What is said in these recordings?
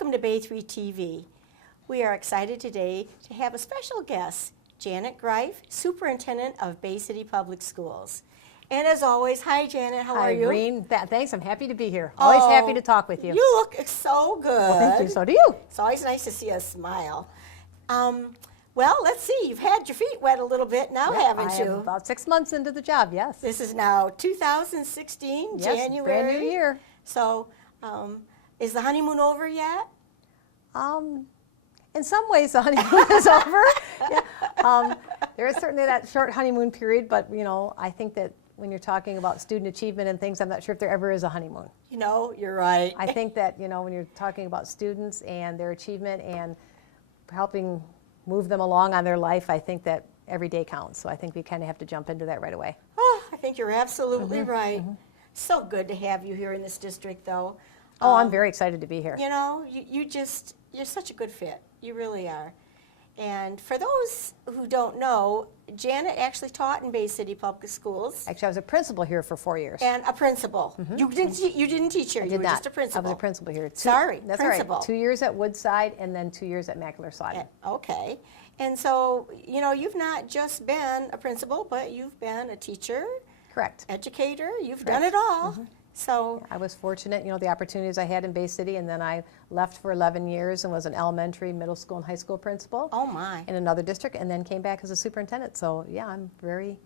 Welcome to Bay 3 TV. We are excited today to have a special guest, Janet Greif, Superintendent of Bay City Public Schools. And as always, hi Janet, how are you? Hi, Irene. Thanks, I'm happy to be here. Always happy to talk with you. You look so good. Well, thank you, so do you. It's always nice to see a smile. Well, let's see, you've had your feet wet a little bit now, haven't you? I am about 6 months into the job, yes. This is now 2016, yes, January. brand new year. So, is the honeymoon over yet? In some ways, the honeymoon is over. Yeah. There is certainly that short honeymoon period, but you know, I think that when you're talking about student achievement and things, I'm not sure if there ever is a honeymoon. You know, you're right. I think that, you know, when you're talking about students and their achievement and helping move them along on their life, I think that every day counts. So I think we kind of have to jump into that right away. Oh, I think you're absolutely right. So good to have you here in this district, though. Oh, I'm very excited to be here. You know, you're such a good fit. You really are. And for those who don't know, Janet actually taught in Bay City Public Schools. Actually, I was a principal here for 4 years. And a principal. You didn't teach here. You were just a principal. I was a principal here. Sorry, that's principal. Right. 2 years at Woodside and then 2 years at Mackler-Sodden. Okay. And so, you know, you've not just been a principal, but you've been a teacher. Correct. Educator. You've done it all. So I was fortunate, you know, the opportunities I had in Bay City, and then I left for 11 years and was an elementary, middle school, and high school principal. Oh my! In another district, and then came back as a superintendent. So yeah, I'm very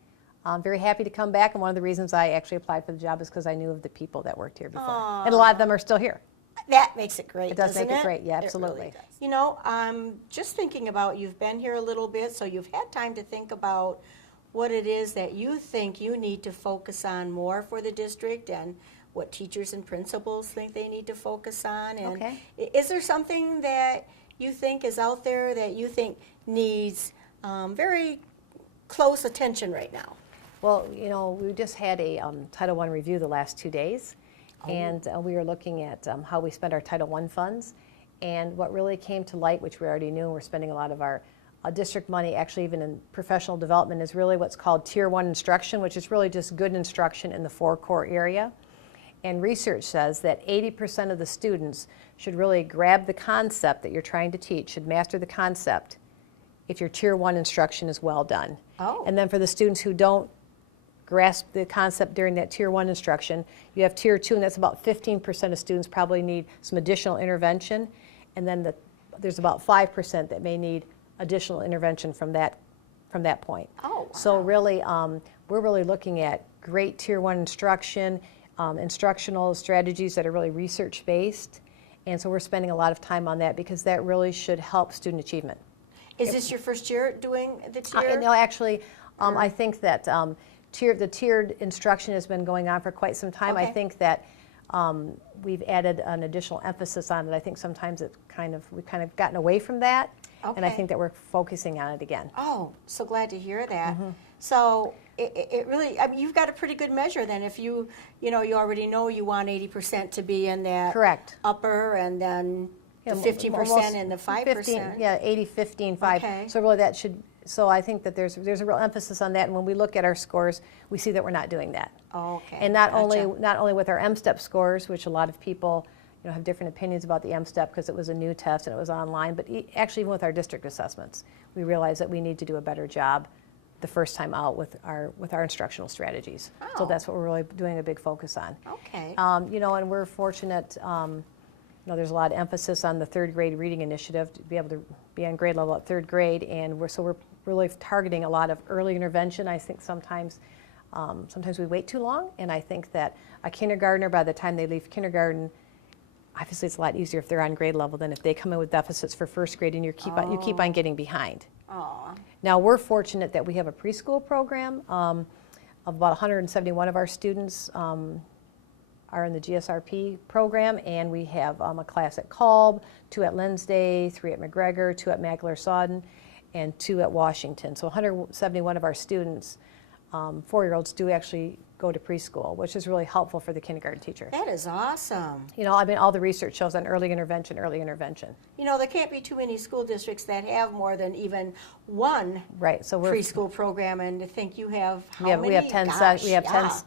happy to come back. And one of the reasons I actually applied for the job is because I knew of the people that worked here before, and a lot of them are still here. That makes it great. It does doesn't make it great. Yeah, absolutely. It really does. You know, I'm just thinking about, you've been here a little bit, so you've had time to think about what it is that you think you need to focus on more for the district, and what teachers and principals think they need to focus on. And okay. Is there something that you think is out there that you think needs very close attention right now? Well, you know, we just had a Title I review the last 2 days, and we were looking at how we spend our Title I funds. And what really came to light, which we already knew, we're spending a lot of our district money, actually even in professional development, is really what's called Tier 1 instruction, which is really just good instruction in the 4 core area. And research says that 80% of the students should really grab the concept that you're trying to teach, should master the concept if your Tier 1 instruction is well done. Oh. And then for the students who don't grasp the concept during that Tier 1 instruction, you have Tier 2, and that's about 15% of students probably need some additional intervention. And then there's about 5% that may need additional intervention from that point. Oh, wow. So really, we're really looking at great Tier 1 instruction, instructional strategies that are really research-based, and so we're spending a lot of time on that because that really should help student achievement. Is this your first year doing the tier? No, actually, I think that the tiered instruction has been going on for quite some time. Okay. I think that we've added an additional emphasis on it. I think sometimes we've kind of gotten away from that, and I think that we're focusing on it again. Oh, so glad to hear that. So it really, I mean, you've got a pretty good measure then. If you already know you want 80% to be in that Correct. upper, and then the 50% and the 5%. 15, yeah, 80, 15, 5. Okay. So really that should, so I think that there's a real emphasis on that, and when we look at our scores, we see that we're not doing that. Okay. And not gotcha. only with our M-STEP scores, which a lot of people have different opinions about the M-STEP because it was a new test and it was online, but actually even with our district assessments, we realize that we need to do a better job the first time out with our instructional strategies. Oh. So that's what we're really doing a big focus on. Okay. And we're fortunate, there's a lot of emphasis on the 3rd grade reading initiative to be able to be on grade level at 3rd grade, and we're really targeting a lot of early intervention. I think sometimes we wait too long, and I think that a kindergartner, by the time they leave kindergarten, obviously it's a lot easier if they're on grade level than if they come in with deficits for 1st grade and you keep on getting behind. Aww. Now we're fortunate that we have a preschool program. Of about 171 of our students are in the GSRP program, and we have a class at Kolb, 2 at Linsday, 3 at McGregor, 2 at Mackler-Sodden, and 2 at Washington. So 171 of our students, 4-year-olds, do actually go to preschool, which is really helpful for the kindergarten teacher. That is awesome. All the research shows on early intervention. There can't be too many school districts that have more than even one preschool program, and to think you have how many? We have 10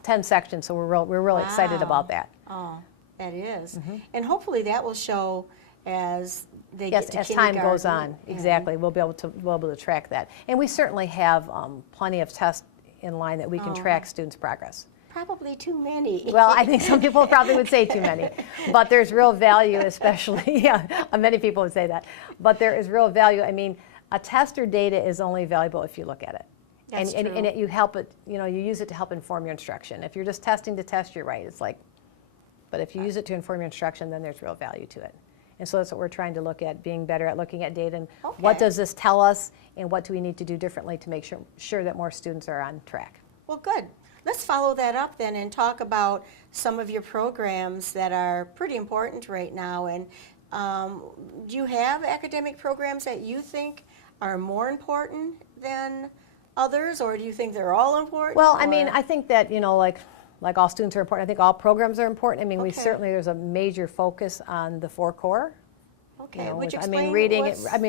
10 sections, so we're really excited about that. Oh, that is. And hopefully that will show as they Yes, get to as time goes kindergarten. on, exactly, we'll be able to track that. And we certainly have plenty of tests in line that we can track students' progress. Probably too many. Well, I think some people probably would say too many, but there's real value, especially, yeah, many people would say that. But there is real value. I mean, a test or data is only valuable if you look at it. That's and true. you help it, you use it to help inform your instruction. If you're just testing to test, you're right. It's like, but if you use it to inform your instruction, then there's real value to it. And so that's what we're trying to look at, being better at looking at data and what Okay. does this tell us and what do we need to do differently to make sure that more students are on track. Well, good. Let's follow that up then and talk about some of your programs that are pretty important right now. And do you have academic programs that you think are more important than others, or do you think they're all important? Well, I or- mean, I think that, like all students are important, I think all programs are important. I mean, Okay. there's a major focus on the 4 core. Okay, Which, explain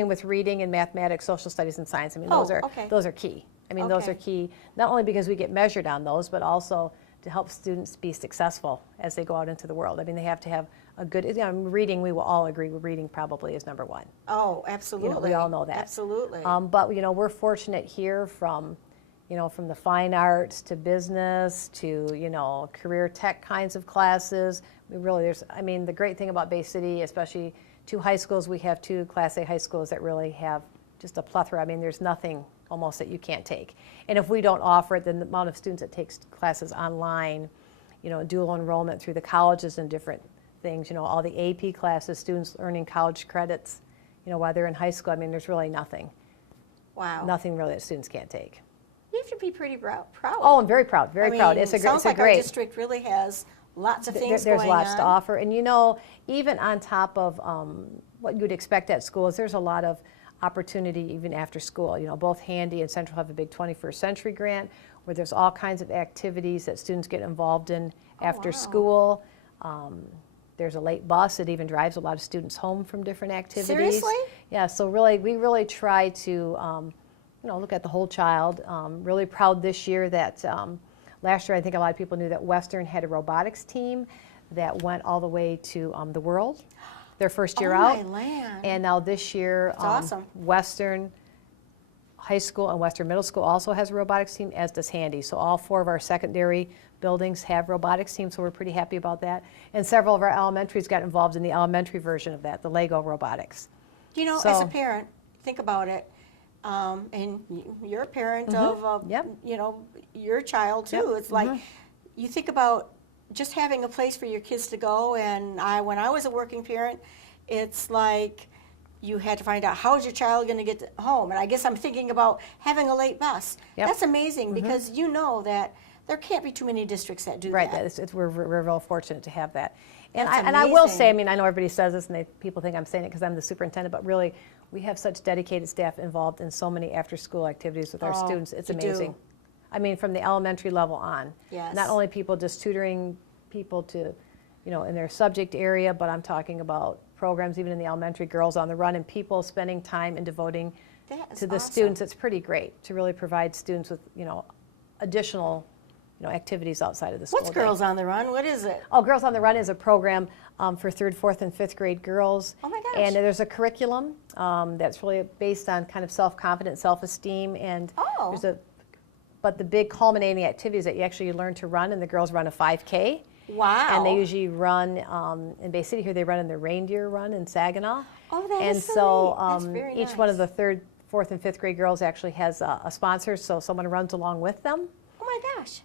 with reading and mathematics, social studies, and science. I mean, Oh, those are key. I mean, those Okay. are key, not only because we get measured on those, but also to help students be successful as they go out into the world. I mean, they have to have a good, reading, we will all agree, reading probably is number one. Oh, absolutely. we all know that. Absolutely. But, we're fortunate here from the fine arts to business to, career tech kinds of classes. The great thing about Bay City, especially 2 high schools, we have 2 Class A high schools that really have just a plethora. I mean, there's nothing almost that you can't take. And if we don't offer it, then the amount of students that takes classes online, dual enrollment through the colleges and different things, all the AP classes, students earning college credits, while they're in high school, I mean, there's really nothing really that students can't take. You have to be pretty proud. Oh, I'm very proud, very proud. It sounds like our great. district really has lots of things There's going lots on. to offer. And even on top of what you'd expect at schools, there's a lot of opportunity even after school. Both Handy and Central have a big 21st Century grant where there's all kinds of activities that students get involved in after wow. school. There's a late bus that even drives a lot of students home from different activities. Seriously? Yeah, so we really try to look at the whole child. Really proud this year that last year I think a lot of people knew that Western had a robotics team that went all the way to the world, their first year out. Oh, my land. And now this year, That's awesome. Western High School and Western Middle School also has a robotics team, as does Handy. So all 4 of our secondary buildings have robotics teams, so we're pretty happy about that. And several of our elementaries got involved in the elementary version of that, the Lego robotics. As So- a parent, think about it. And you're a parent of, Yep. your child too. Yep. It's like you think about just having a place for your kids to go. And when I was a working parent, it's like you had to find out how is your child going to get home. And I guess I'm thinking about having a late bus. Yep. That's amazing because you know that there can't be too many districts that do Right, that. we're real fortunate to have that. And That's I will amazing. say, I mean, I know everybody says this and people think I'm saying it because I'm the superintendent, but really, we have such dedicated staff involved in so many after-school activities with our Oh, students. It's you do. amazing. I mean, from the elementary level on. Yes. Not only people just tutoring people to, in their subject area, but I'm talking about programs even in the elementary, Girls on the Run, and people spending time and devoting That is to the awesome. students. It's pretty great to really provide students with, additional activities outside of the school What's day. Girls on the Run? What is it? Oh, Girls on the Run is a program for 3rd, 4th, and 5th grade girls. Oh my gosh. And there's a curriculum that's really based on kind of self-confidence, self-esteem, and Oh. but the big culminating activities that you actually learn to run, and the girls run a 5K. Wow. And they usually run in Bay City here. They run in the Reindeer Run in Saginaw. Oh, that and is so so neat. That's very each one of nice. the 3rd, 4th, and 5th grade girls actually has a sponsor, so someone runs along with them. Oh my gosh.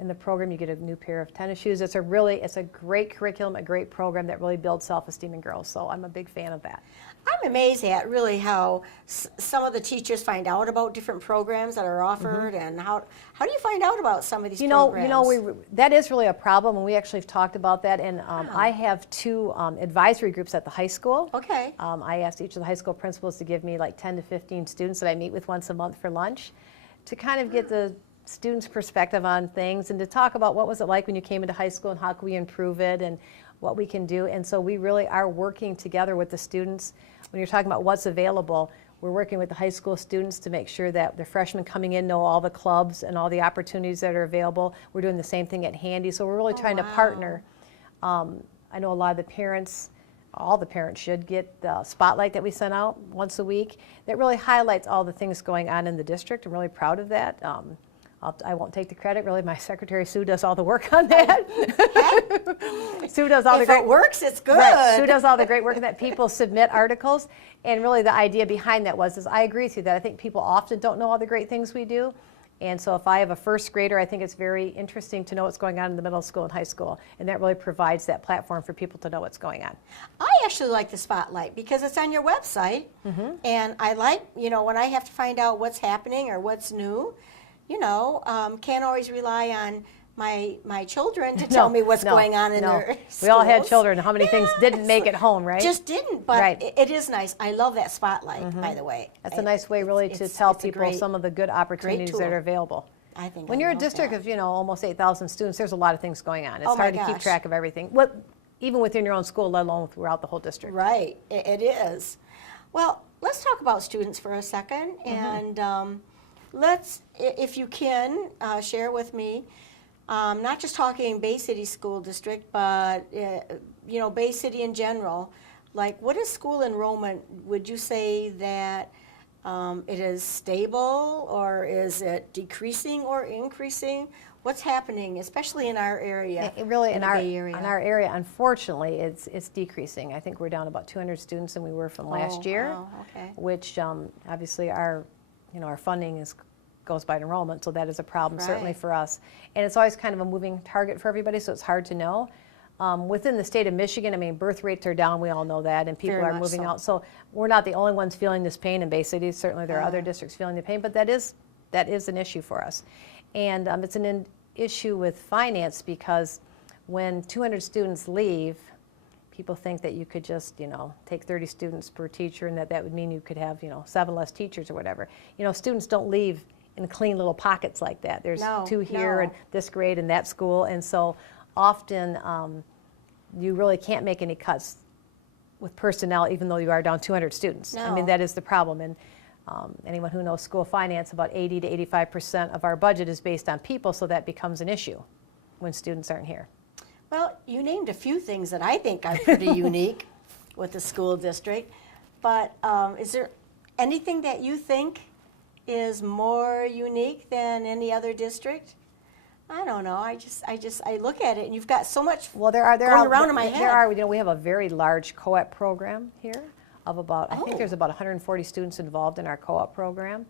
In the program, you get a new pair of tennis shoes. It's a great curriculum, a great program that really builds self-esteem in girls. So I'm a big fan of that. I'm amazed at really how some of the teachers find out about different programs that are offered, and how do you find out about some of these programs? That is really a problem, and we actually have talked about that. And I have 2 advisory groups at the high school. Okay. I asked each of the high school principals to give me like 10 to 15 students that I meet with once a month for lunch to kind of get the students' perspective on things and to talk about what was it like when you came into high school and how can we improve it and what we can do. And so we really are working together with the students. When you're talking about what's available, we're working with the high school students to make sure that the freshmen coming in know all the clubs and all the opportunities that are available. We're doing the same thing at Handy. So we're really trying to partner. I know a lot of the parents all the parents should get the spotlight that we send out once a week that really highlights all the things going on in the district. I'm really proud of that. I won't take the credit, really. My secretary, Sue, does all the work on that. Sue does all the great work. If it works, it's good. Right. Sue does all the great work that people submit articles. And really the idea behind that is I agree with you that I think people often don't know all the great things we do. And so if I have a first grader, I think it's very interesting to know what's going on in the middle school and high school. And that really provides that platform for people to know what's going on. I actually like the spotlight because it's on your website. And I like, when I have to find out what's happening or what's new, can't always rely on my children to tell me what's going on in their schools. We all had children. How many things didn't make it home, right? Just didn't, but Right. it is nice. I love that spotlight, by the way. That's a nice way really to tell it's a people great- some of the good opportunities that tool. are available. I think When I you're a love district that. of, almost 8,000 students, there's a lot of things going on. It's Oh my hard to keep gosh. track of everything, even within your own school, let alone throughout the whole district. Right, it is. Well, let's talk about students for a second, and let's, if you can, share with me, not just talking Bay City School District, but Bay City in general. Like, what is school enrollment? Would you say that it is stable, or is it decreasing or increasing? What's happening, especially in our area? Really, in the our Bay Area? in our area, unfortunately, it's decreasing. I think we're down about 200 students than we were from last year, Wow, okay. which obviously our funding goes by enrollment, so that is a problem certainly Right. for us. And it's always kind of a moving target for everybody, so it's hard to know. Within the state of Michigan, birth rates are down, we all know that, and people Very are much moving so. out. So we're not the only ones feeling this pain in Bay City. Certainly there are other districts feeling the pain, but that is an issue for us. And it's an issue with finance because when 200 students leave, people think that you could just, take 30 students per teacher and that would mean you could have, 7 less teachers or whatever. Students don't leave in clean little pockets like that. There's No, 2 here no. and this grade and that school. And so often you really can't make any cuts with personnel even though you are down 200 students. No. That is the problem. And anyone who knows school finance, about 80 to 85% of our budget is based on people, so that becomes an issue when students aren't here. Well, you named a few things that I think are pretty unique with the school district, but is there anything that you think is more unique than any other district? I don't know. I look at it, and you've got so much Well, there are going around in my head. There are. We have a very large co-op program here of about, I think Oh. there's about 140 students involved in our co-op program.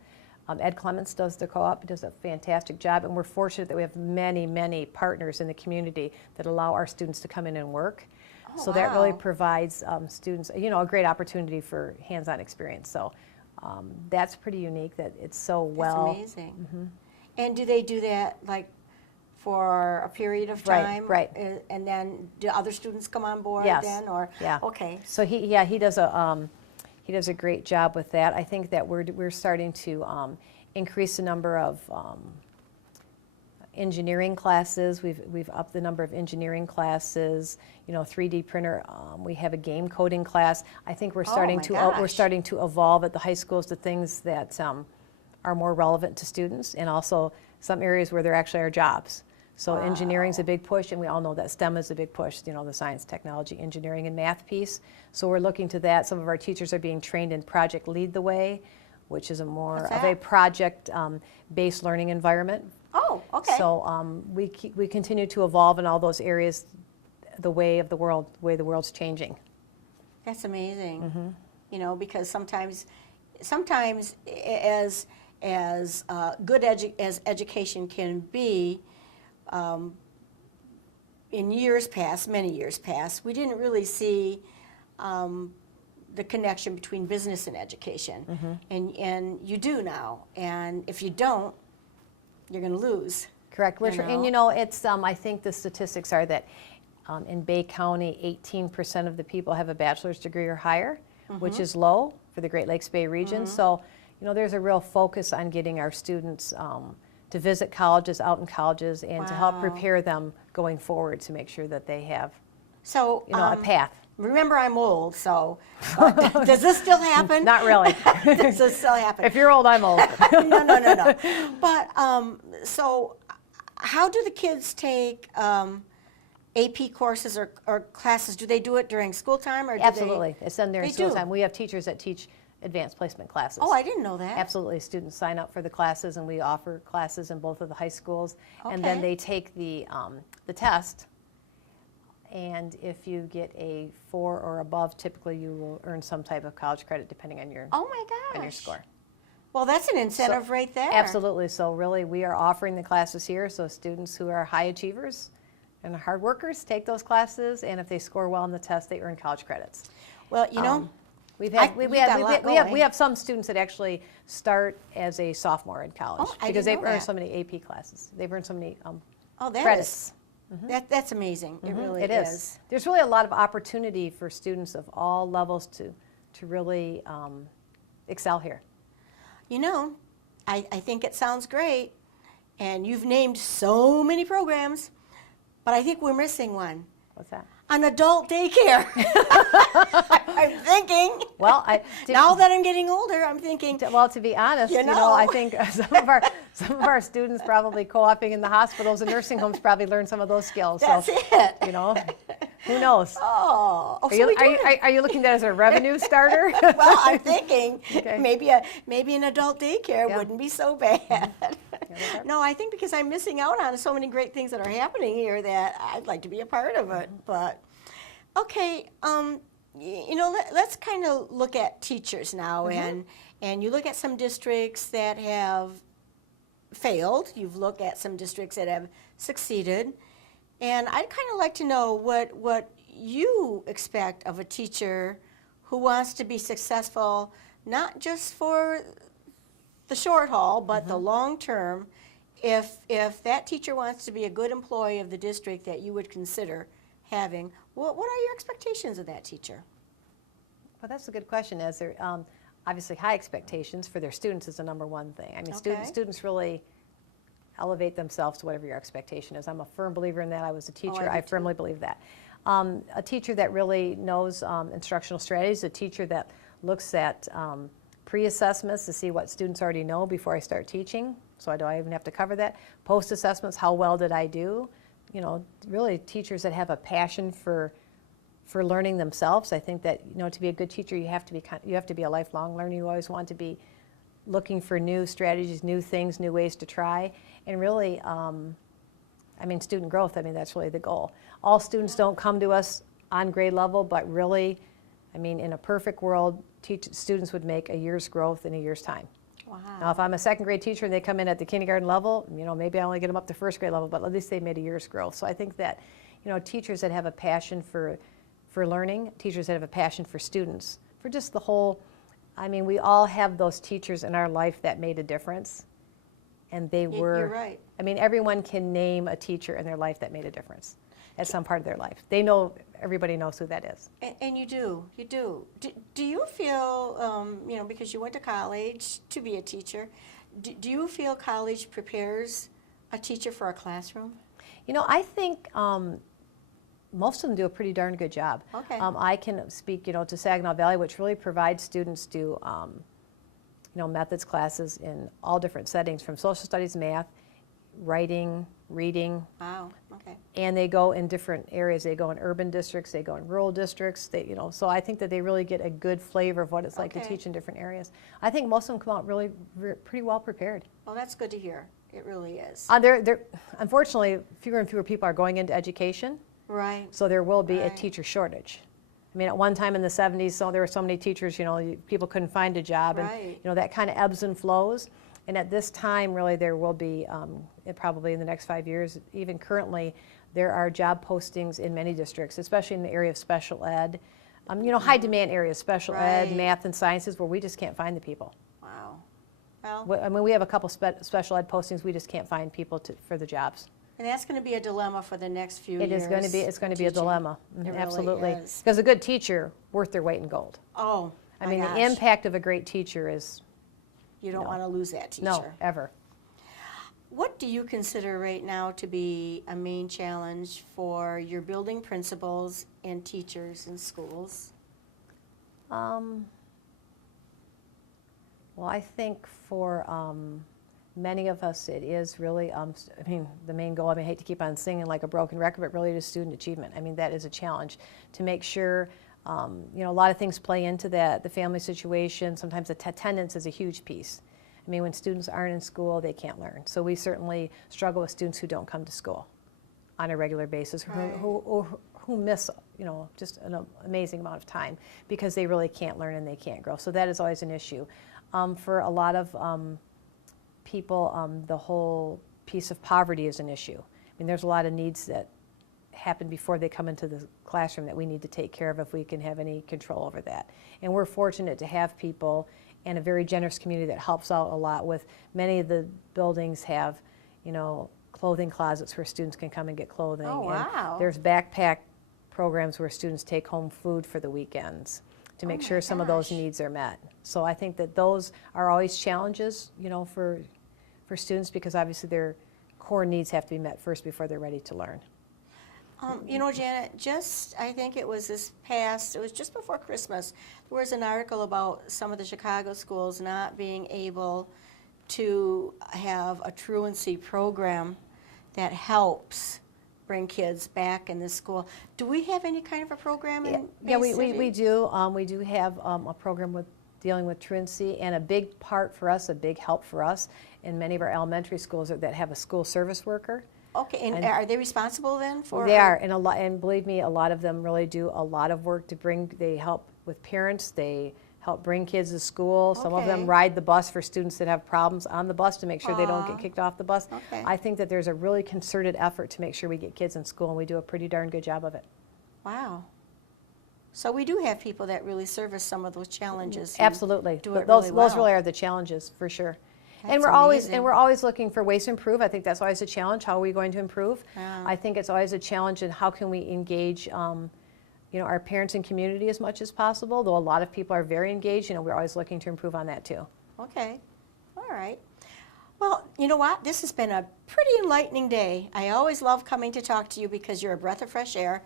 Ed Clements does the co-op. He does a fantastic job, and we're fortunate that we have many, many partners in the community that allow our students to come in and work. So that really wow. provides students, a great opportunity for hands-on experience. So that's pretty unique that it's so well. That's amazing. And do they do that like for a period of Right, time? right. And then do other students come on board Yes, then? Or yeah. Okay. So he does a great job with that. I think that we're starting to increase the number of engineering classes. We've upped the number of engineering classes. 3D printer. We have a game coding class. I think we're starting my gosh. starting to evolve at the high schools to things that are more relevant to students, and also some areas where there actually are jobs. So engineering's a big push, and we all know that STEM is a big push, the science, technology, engineering, and math piece. So we're looking to that. Some of our teachers are being trained in Project Lead the Way, which is a more What's of a that? project-based learning environment. Oh, okay. So we continue to evolve in all those areas, the way the world's changing. That's amazing. Mm-hmm. Because sometimes as good as education can be, in years past, many years past, we didn't really see the connection between business and education, and you do now. And if you don't, you're going to lose. Correct. You And know? it's I think the statistics are that in Bay County, 18% of the people have a bachelor's degree or higher, which is low for the Great Lakes Bay region. So, there's a real focus on getting our students to visit colleges, out in colleges, and to help Wow. prepare them going forward to make sure that they have, So a path. remember, I'm old, so does this still happen? Not really. Does this still happen? If you're old, I'm old. No. But so, how do the kids take AP courses or classes, do they do it during school time or do Absolutely. It's done during They school do? time. We have teachers that teach advanced placement classes. Oh, I didn't know that. Absolutely. Students sign up for the classes, and we offer classes in both of the high schools. And then Okay. they take the test, and if you get a 4 or above, typically you will earn some type of college credit depending on your, Oh my gosh. on your score. Well, that's an incentive right there. Absolutely. So really, we are offering the classes here, so students who are high achievers and hard workers take those classes, and if they score well on the test, they earn college credits. Well, you know, We've I- had we've got a lot going. we have some students that actually start as a sophomore in college Oh, I because didn't they've know earned that. so many AP classes. They've earned so many oh, that credits. is- that's amazing. It really It is. There's really a lot of opportunity for students of all levels to really excel here. You know, I think it sounds great, and you've named so many programs, but I think we're missing one. What's that? An adult daycare. I'm thinking. Well, Now that I'm getting older, I'm thinking. Well, to be honest, You you know, I know. think some of our students probably co-oping in the hospitals and nursing homes probably learned some of those skills. That's so, it. you know, who knows? Oh, Are so you, we are, do you, are you looking at that as a revenue starter? well, I'm thinking Okay. maybe an adult daycare Yeah. wouldn't be so bad. that's right. No, I think because I'm missing out on so many great things that are happening here that I'd like to be a part of it. But okay, you know, let's kind of look at teachers now, and you look at some districts that have failed. You've looked at some districts that have succeeded, and I'd kind of like to know what you expect of a teacher who wants to be successful, not just for the short haul, but the long term. If that teacher wants to be a good employee of the district that you would consider having, what are your expectations of that teacher? Well, that's a good question. As there, obviously, high expectations for their students is the number one thing. I mean, Okay. students really elevate themselves to whatever your expectation is. I'm a firm believer in that. I was a teacher. I I do firmly believe that. A teacher that really knows instructional strategies, a teacher that looks at pre-assessments to see what students already know before I start teaching. So do I even have to cover that? Post-assessments, how well did I do? You know, really teachers that have a passion for learning themselves. I think that, you know, to be a good teacher, you have to be a lifelong learner. You always want to be looking for new strategies, new things, new ways to try, and really, I mean, student growth. I mean, that's really the goal. All students don't come to us on grade level, but really, I mean, in a perfect world, students would make a year's growth in a year's time. Wow. Now, if I'm a second grade teacher and they come in at the kindergarten level, you know, maybe I only get them up to first grade level, but at least they made a year's growth. So I think that, you know, teachers that have a passion for learning, teachers that have a passion for students, for just the whole, I mean, we all have those teachers in our life that made a difference, and they were. You're right. I mean, everyone can name a teacher in their life that made a difference at some part of their life. They know, everybody knows who that is. And you do. Do you feel, you know, because you went to college to be a teacher, do you feel college prepares a teacher for a classroom? You know, I think most of them do a pretty darn good job. Okay. I can speak, you know, to Saginaw Valley, which really provides students to, you know, methods classes in all different settings, from social studies, math, writing, reading, Wow. Okay. and they go in different areas. They go in urban districts, they go in rural districts. They, you know, so I think that they really get a good flavor of what it's like to Okay. teach in different areas. I think most of them come out really pretty well prepared. Well, that's good to hear. It really is. Unfortunately, fewer and fewer people are going into education. Right. So there will be a Right. teacher shortage. I mean, at one time in the 70s, so there were so many teachers, you know, people couldn't find a job, and Right. you know, that kind of ebbs and flows. And at this time, really, there will be, probably in the next 5 years, even currently, there are job postings in many districts, especially in the area of special ed. You know, high demand areas, special ed, Right. math and sciences, where we just can't find the people. Wow. Well, I mean, we have a couple special ed postings, we just can't find people for the jobs. and that's going to be a dilemma for the next few It years. is going to be, it's going to be a teaching. dilemma. It really Absolutely. is. Because a good teacher, worth their weight in gold. Oh, I my mean, gosh. the impact of a great teacher is, You don't no. want to lose that teacher. no, ever. What do you consider right now to be a main challenge for your building principals and teachers in schools? Well, I think for many of us, it is really, I mean, the main goal, I mean, I hate to keep on singing like a broken record, but really it is student achievement. I mean, that is a challenge to make sure, you know, a lot of things play into that, the family situation, sometimes attendance is a huge piece. I mean, when students aren't in school, they can't learn. So we certainly struggle with students who don't come to school on a regular basis, Right. who miss, you know, just an amazing amount of time because they really can't learn and they can't grow. So that is always an issue. For a lot of people, the whole piece of poverty is an issue. I mean, there's a lot of needs that happen before they come into the classroom that we need to take care of if we can have any control over that. And we're fortunate to have people and a very generous community that helps out a lot with, many of the buildings have, you know, clothing closets where students can come and get clothing. Oh, and wow. there's backpack programs where students take home food for the weekends to make sure some of those gosh. needs are met. So I think that those are always challenges, you know, for students, because obviously their core needs have to be met first before they're ready to learn. You know, Janet, I think it was it was just before Christmas, there was an article about some of the Chicago schools not being able to have a truancy program that helps bring kids back in the school. Do we have any kind of a program in Yeah, Bay City? we do. We do have a program with dealing with truancy, and a big part for us, a big help for us in many of our elementary schools that have a school service worker. Okay, and are they responsible then for? They are, and believe me, a lot of them really do a lot of work to they help with parents, they help bring kids to school. Some of them Okay. ride the bus for students that have problems on the bus to make sure they don't get kicked off the bus. Okay. I think that there's a really concerted effort to make sure we get kids in school, and we do a pretty darn good job of it. Wow. So we do have people that really service some of those challenges. and Absolutely. do it Those really well. really are the challenges, for sure. And That's we're amazing. always looking for ways to improve. I think that's always a challenge. How are we going to improve? Yeah. I think it's always a challenge in how can we engage, you know, our parents and community as much as possible. Though a lot of people are very engaged, you know, we're always looking to improve on that too. Okay, all right. Well, you know what? This has been a pretty enlightening day. I always love coming to talk to you because you're a breath of fresh air.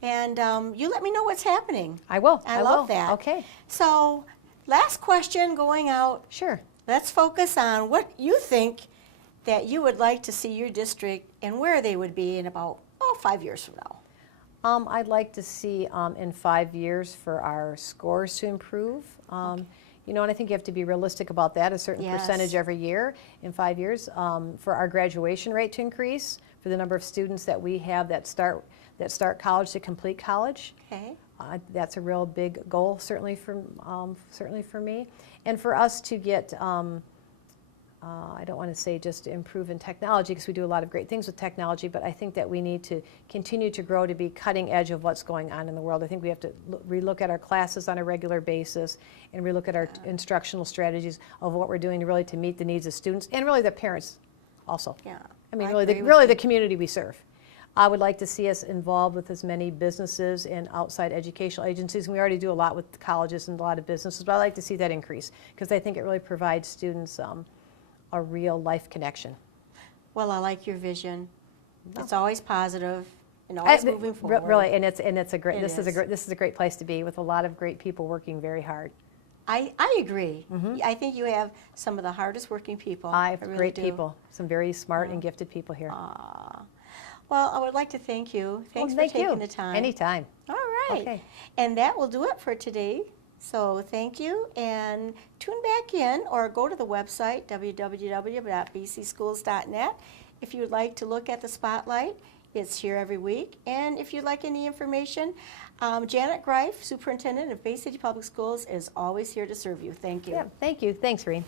And you let me know what's happening. I will. I love will. that. Okay. So, last question going out. Sure. Let's focus on what you think that you would like to see your district and where they would be in about 5 years from now. I'd like to see in 5 years for our scores to improve. You know, and I think you have to be realistic about that, a certain Yes. percentage every year in 5 years. For our graduation rate to increase, for the number of students that we have that start college to complete college. Okay. That's a real big goal, certainly for me. And for us to get, I don't want to say just to improve in technology, because we do a lot of great things with technology, but I think that we need to continue to grow to be cutting edge of what's going on in the world. I think we have to relook at our classes on a regular basis and relook at our instructional strategies of what we're doing to meet the needs of students and really the parents also. Yeah. I mean, I really, agree with you. the community we serve. I would like to see us involved with as many businesses and outside educational agencies. And we already do a lot with colleges and a lot of businesses, but I'd like to see that increase because I think it really provides students a real life connection. Well, I like your vision. It's always positive and always moving forward. Really, and it's a great. It This is a great place to be with a lot of great people working very hard. I agree. I think you have some of the hardest working people. I have really great do. people, some very smart and gifted people here. Well, I would like to thank you. Thanks Thank for taking you. the time. Anytime. All right. Okay. And that will do it for today. So thank you, and tune back in or go to the website, www.bcschools.net. If you'd like to look at the spotlight, it's here every week. And if you'd like any information, Janet Greif, Superintendent of Bay City Public Schools, is always here to serve you. Thank you. Yeah, thank you. Thanks, Reen.